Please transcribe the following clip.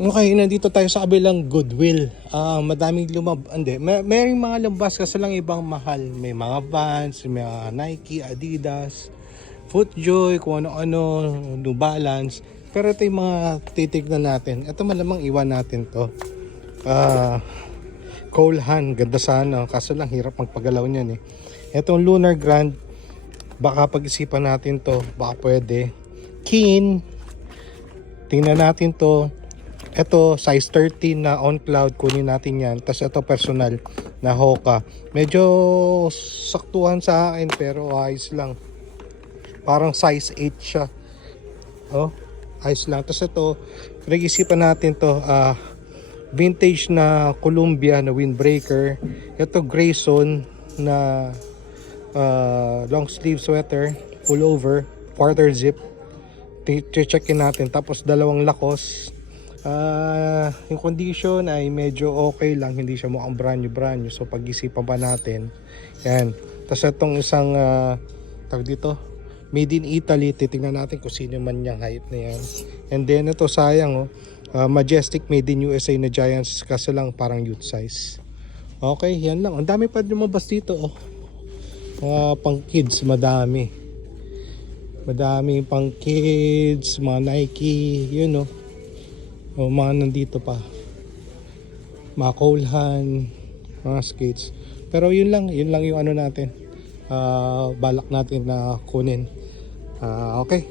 Okay, nandito tayo sa kabilang Goodwill. Madaming may mga labas kasi lang ibang mahal. May mga Vans, may mga Nike, Adidas, Footjoy, kung ano-ano, New Balance. Pero ito yung mga titignan natin. Ito malamang iwan natin to. Cole Haan, ganda sana. Kaso lang hirap magpagalaw niyan eh. Itong Lunar Grand, baka pag-isipan natin to. Baka pwede. Keen, tingnan natin to. Ito size 13 na on cloud, kunin natin yan. Tapos ito personal na Hoka, medyo saktuhan sa akin pero ayos lang, parang size 8 siya. Ayos lang. Tapos ito pinag-isipan natin to, vintage na Columbia na windbreaker. Ito Grayson na long sleeve sweater, pullover, quarter zip. Checkin natin. Tapos dalawang Lacoste. Yung condition ay medyo okay lang, hindi siya mukhang brand new. So pag-isipan pa natin yan. Tapos itong isang tawag dito, made in Italy, titingnan natin kung sino man yung height na yan. And then ito sayang Majestic made in USA na Giants, kasi lang parang youth size. Okay, yan lang. Ang dami pa lumabas dito pang kids, madami pang kids, mga Nike, yun mga nandito pa, mga Cole Haan, mga skates. Pero yun lang yung ano natin, balak natin na kunin. Okay,